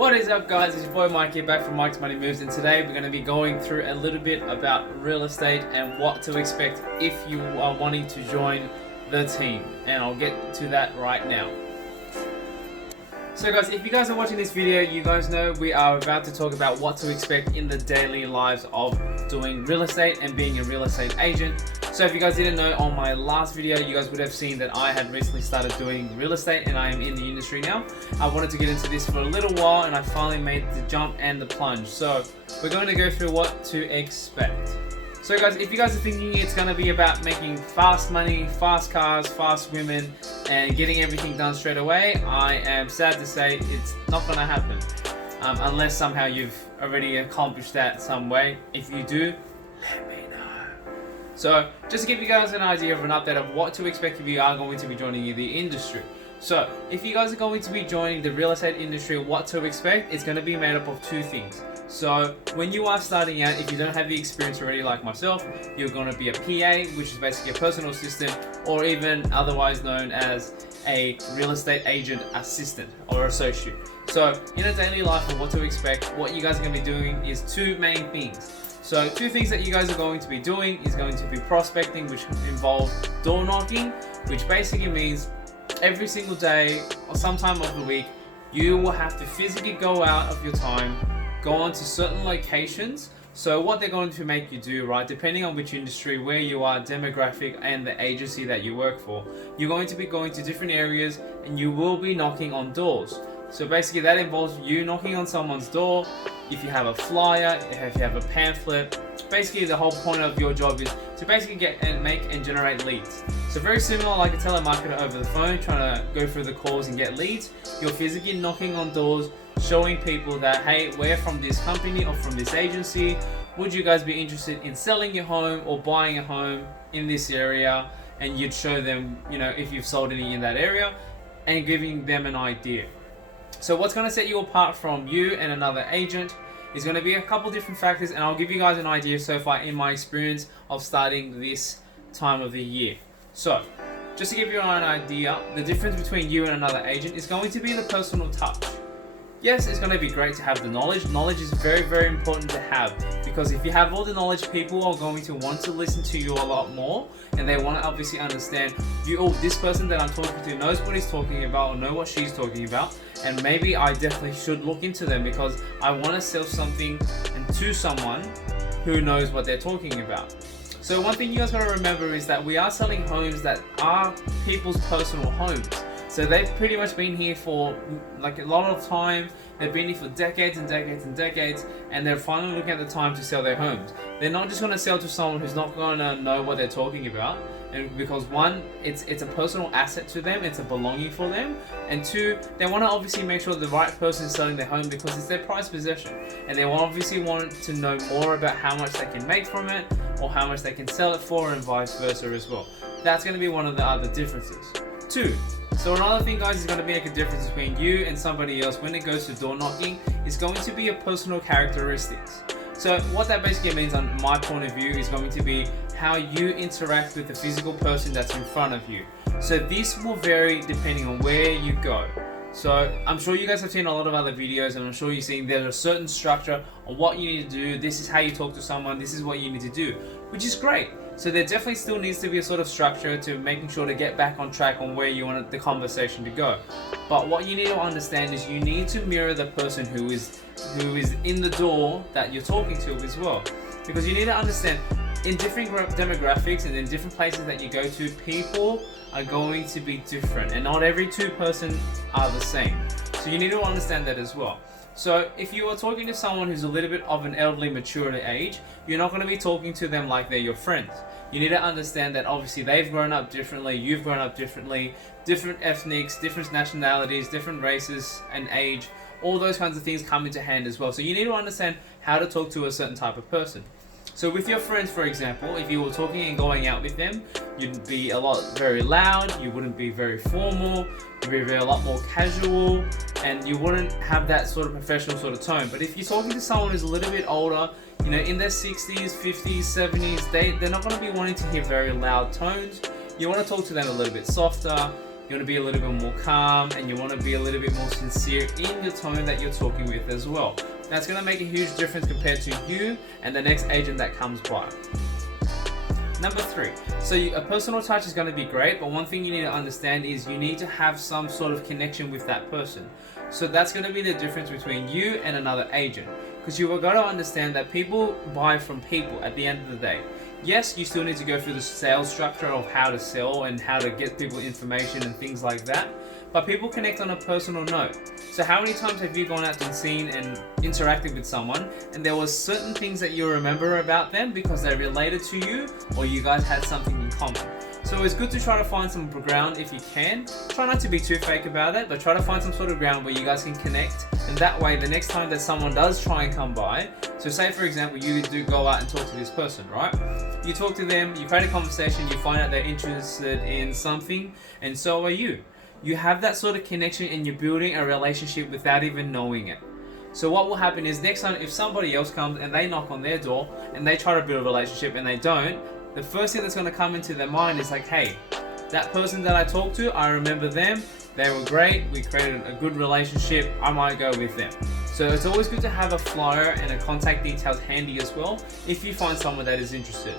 What is up, guys? It's your boy Mike here, back from Mike's Money Moves, and today we're going to be going through a little bit about real estate and what to expect if you are wanting to join the team, and I'll get to that right now. So guys, if you guys are watching this video, you guys know we are about to talk about what to expect in the daily lives of doing real estate and being a real estate agent. So if you guys didn't know, on my last video, you guys would have seen that I had recently started doing real estate and I am in the industry now. I wanted to get into this for a little while and I finally made the jump and the plunge. So we're going to go through what to expect. So guys, if you guys are thinking it's going to be about making fast money, fast cars, fast women, and getting everything done straight away, I am sad to say it's not going to happen. Unless somehow you've already accomplished that some way. If you do, let me know. So just to give you guys an idea of an update of what to expect if you are going to be joining the industry. So if you guys are going to be joining the real estate industry, what to expect, it's going to be made up of two things. So when you are starting out, if you don't have the experience already like myself, you're going to be a PA, which is basically a personal assistant, or even otherwise known as a real estate agent assistant or associate. So in a daily life of what to expect, what you guys are going to be doing is two main things. So two things that you guys are going to be doing is going to be prospecting, which involves door knocking, which basically means every single day or sometime of the week, you will have to physically go out of your time, go on to certain locations. So what they're going to make you do, right, depending on which industry, where you are, demographic, and the agency that you work for, you're going to be going to different areas and you will be knocking on doors. So basically that involves you knocking on someone's door. If you have a flyer, if you have a pamphlet, basically the whole point of your job is to basically get and make and generate leads. So very similar like a telemarketer over the phone, trying to go through the calls and get leads. You're physically knocking on doors, showing people that, hey, we're from this company or from this agency. Would you guys be interested in selling your home or buying a home in this area? And you'd show them, you know, if you've sold any in that area and giving them an idea. So what's going to set you apart from you and another agent is going to be a couple different factors, and I'll give you guys an idea so far in my experience of starting this time of the year. So just to give you an idea, the difference between you and another agent is going to be the personal touch. Yes, it's going to be great to have the knowledge. Knowledge is very, very important to have, because if you have all the knowledge, people are going to want to listen to you a lot more, and they want to obviously understand you. Oh, this person that I'm talking to knows what he's talking about or know what she's talking about, and maybe I definitely should look into them because I want to sell something and to someone who knows what they're talking about. So one thing you guys got to remember is that we are selling homes that are people's personal homes. So they've pretty much been here for like a lot of time. They've been here for decades and decades and decades, and they're finally looking at the time to sell their homes. They're not just going to sell to someone who's not going to know what they're talking about, and because one, it's a personal asset to them, it's a belonging for them, and two, they want to obviously make sure the right person is selling their home because it's their prized possession, and they obviously want to know more about how much they can make from it or how much they can sell it for, and vice versa as well. That's going to be one of the other differences. Two, so another thing, guys, is going to make a difference between you and somebody else when it goes to door knocking is going to be your personal characteristics. So what that basically means on my point of view is going to be how you interact with the physical person that's in front of you. So this will vary depending on where you go. So I'm sure you guys have seen a lot of other videos, and I'm sure you've seen there's a certain structure on what you need to do. This is how you talk to someone. This is what you need to do, which is great. So there definitely still needs to be a sort of structure to making sure to get back on track on where you want the conversation to go. But what you need to understand is you need to mirror the person who is in the door that you're talking to as well. Because you need to understand, in different demographics and in different places that you go to, people are going to be different, and not every two person are the same. So you need to understand that as well. So if you are talking to someone who's a little bit of an elderly mature age, you're not going to be talking to them like they're your friends. You need to understand that obviously they've grown up differently, you've grown up differently, different ethnics, different nationalities, different races and age, all those kinds of things come into hand as well. So you need to understand how to talk to a certain type of person. So with your friends, for example, if you were talking and going out with them, you'd be very loud, you wouldn't be very formal, you'd be a lot more casual, and you wouldn't have that sort of professional sort of tone. But if you're talking to someone who's a little bit older, you know, in their 60s, 50s, 70s, they're not going to be wanting to hear very loud tones. You want to talk to them a little bit softer, you want to be a little bit more calm, and you want to be a little bit more sincere in the tone that you're talking with as well. That's going to make a huge difference compared to you and the next agent that comes by. Number 3, so a personal touch is going to be great, but one thing you need to understand is you need to have some sort of connection with that person. So that's going to be the difference between you and another agent, because you are going to understand that people buy from people at the end of the day. Yes, you still need to go through the sales structure of how to sell and how to get people information and things like that, but people connect on a personal note. So how many times have you gone out and seen and interacted with someone, and there was certain things that you remember about them because they related to you, or you guys had something in common? So it's good to try to find some ground if you can. Try not to be too fake about it, but try to find some sort of ground where you guys can connect, and that way the next time that someone does try and come by, so say for example you do go out and talk to this person, right? You talk to them, you create a conversation, you find out they're interested in something, and so are you. You have that sort of connection and you're building a relationship without even knowing it. So what will happen is next time if somebody else comes and they knock on their door and they try to build a relationship and they don't, the first thing that's going to come into their mind is like, hey, that person that I talked to, I remember them, they were great, we created a good relationship, I might go with them. So it's always good to have a flyer and a contact details handy as well if you find someone that is interested.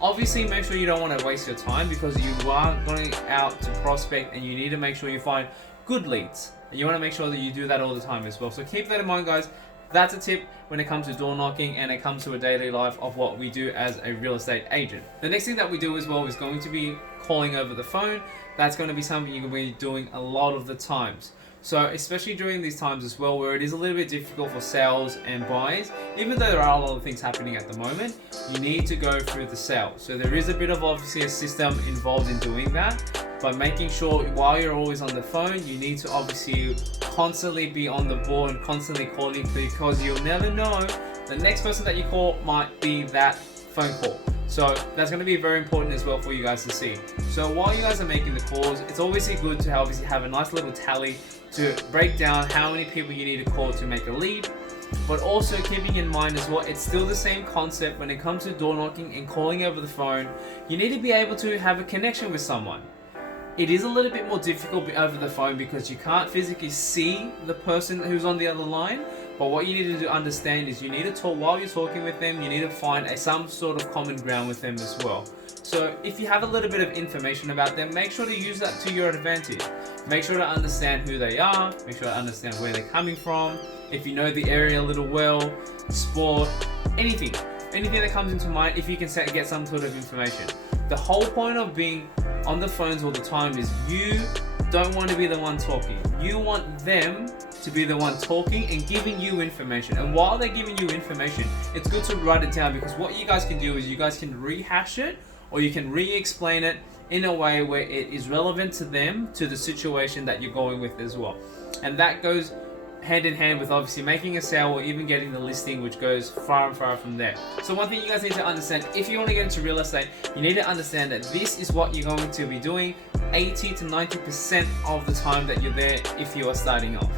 Obviously, make sure you don't want to waste your time, because you are going out to prospect and you need to make sure you find good leads. And you want to make sure that you do that all the time as well. So keep that in mind, guys. That's a tip when it comes to door knocking and it comes to a daily life of what we do as a real estate agent. The next thing that we do as well is going to be calling over the phone. That's going to be something you're going to be doing a lot of the times. So especially during these times as well, where it is a little bit difficult for sales and buys, even though there are a lot of things happening at the moment, you need to go through the sale. So there is a bit of obviously a system involved in doing that, but making sure while you're always on the phone, you need to obviously constantly be on the ball and constantly calling, because you'll never know, the next person that you call might be that phone call. So that's going to be very important as well for you guys to see. So while you guys are making the calls, it's obviously good to obviously have a nice little tally to break down how many people you need to call to make a lead, but also keeping in mind as well, it's still the same concept when it comes to door knocking and calling over the phone. You need to be able to have a connection with someone. It is a little bit more difficult over the phone because you can't physically see the person who's on the other line. But what you need to understand is you need to talk while you're talking with them. You need to find some sort of common ground with them as well. So if you have a little bit of information about them, make sure to use that to your advantage. Make sure to understand who they are. Make sure to understand where they're coming from. If you know the area a little well, sport, anything that comes into mind, if you can get some sort of information. The whole point of being on the phones all the time is you don't want to be the one talking. You want them to be the one talking and giving you information. And while they're giving you information, it's good to write it down, because what you guys can do is you guys can rehash it, or you can re-explain it in a way where it is relevant to them, to the situation that you're going with as well. And that goes hand in hand with obviously making a sale or even getting the listing, which goes far and far from there. So one thing you guys need to understand, if you want to get into real estate, you need to understand that this is what you're going to be doing 80 to 90% of the time that you're there if you are starting off.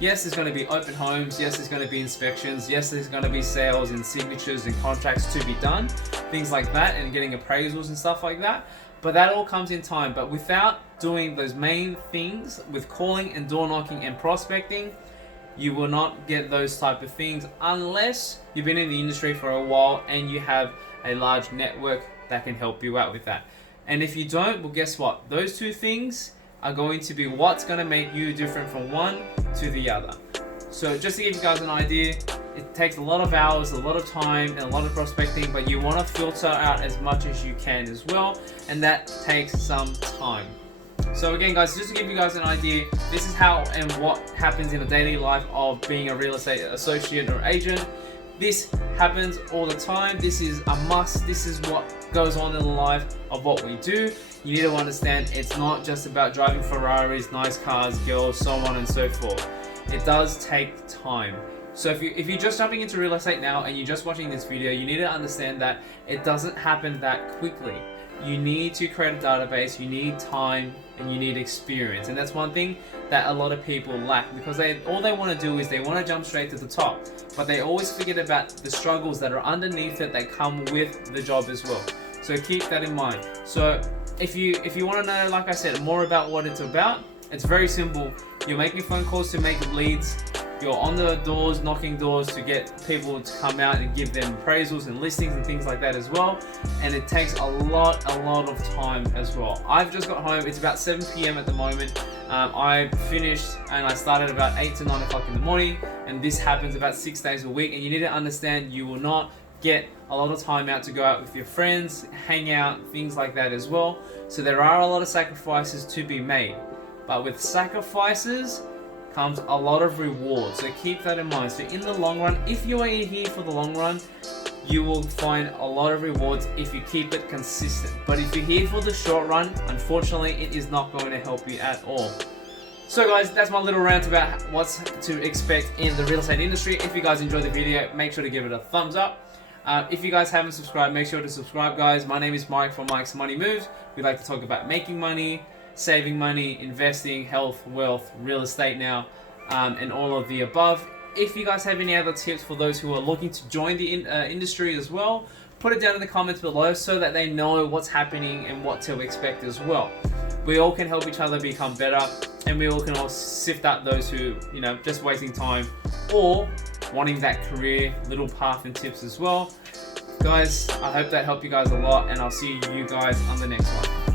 Yes, there's going to be open homes. Yes, there's going to be inspections. Yes, there's going to be sales and signatures and contracts to be done, things like that, and getting appraisals and stuff like that. But that all comes in time. But without doing those main things with calling and door knocking and prospecting, you will not get those type of things unless you've been in the industry for a while and you have a large network that can help you out with that. And if you don't, well, guess what? Those two things are going to be what's going to make you different from one to the other. So just to give you guys an idea, it takes a lot of hours, a lot of time, and a lot of prospecting, but you want to filter out as much as you can as well, and that takes some time. So again, guys, just to give you guys an idea, this is how and what happens in the daily life of being a real estate associate or agent. This happens all the time. This is a must. This is what goes on in the life of what we do. You need to understand it's not just about driving Ferraris, nice cars, girls, so on and so forth. It does take time. So if you're just jumping into real estate now and you're just watching this video, you need to understand that it doesn't happen that quickly. You need to create a database, you need time, and you need experience. And that's one thing that a lot of people lack, because all they want to do is they want to jump straight to the top, but they always forget about the struggles that are underneath it that come with the job as well. So keep that in mind. So if you want to know, like I said, more about what it's about, it's very simple. You're making phone calls to make leads. You're on the doors, knocking doors to get people to come out and give them appraisals and listings and things like that as well. And it takes a lot of time as well. I've just got home. It's about 7 p.m. at the moment. I finished and I started about 8 to 9 o'clock in the morning. And this happens about 6 days a week. And you need to understand you will not get a lot of time out to go out with your friends, hang out, things like that as well. So there are a lot of sacrifices to be made. But with sacrifices comes a lot of rewards, so keep that in mind. So in the long run, if you are in here for the long run, you will find a lot of rewards if you keep it consistent. But if you're here for the short run, unfortunately, it is not going to help you at all. So guys, that's my little rant about what's to expect in the real estate industry. If you guys enjoyed the video, make sure to give it a thumbs up. If you guys haven't subscribed, make sure to subscribe, guys. My name is Mike from Mike's Money Moves. We like to talk about making money, saving money, investing, health, wealth, real estate now, and all of the above. If you guys have any other tips for those who are looking to join the industry as well, put it down in the comments below so that they know what's happening and what to expect as well. We all can help each other become better, and we all can all sift out those who, just wasting time or wanting that career little path and tips as well. Guys, I hope that helped you guys a lot, and I'll see you guys on the next one.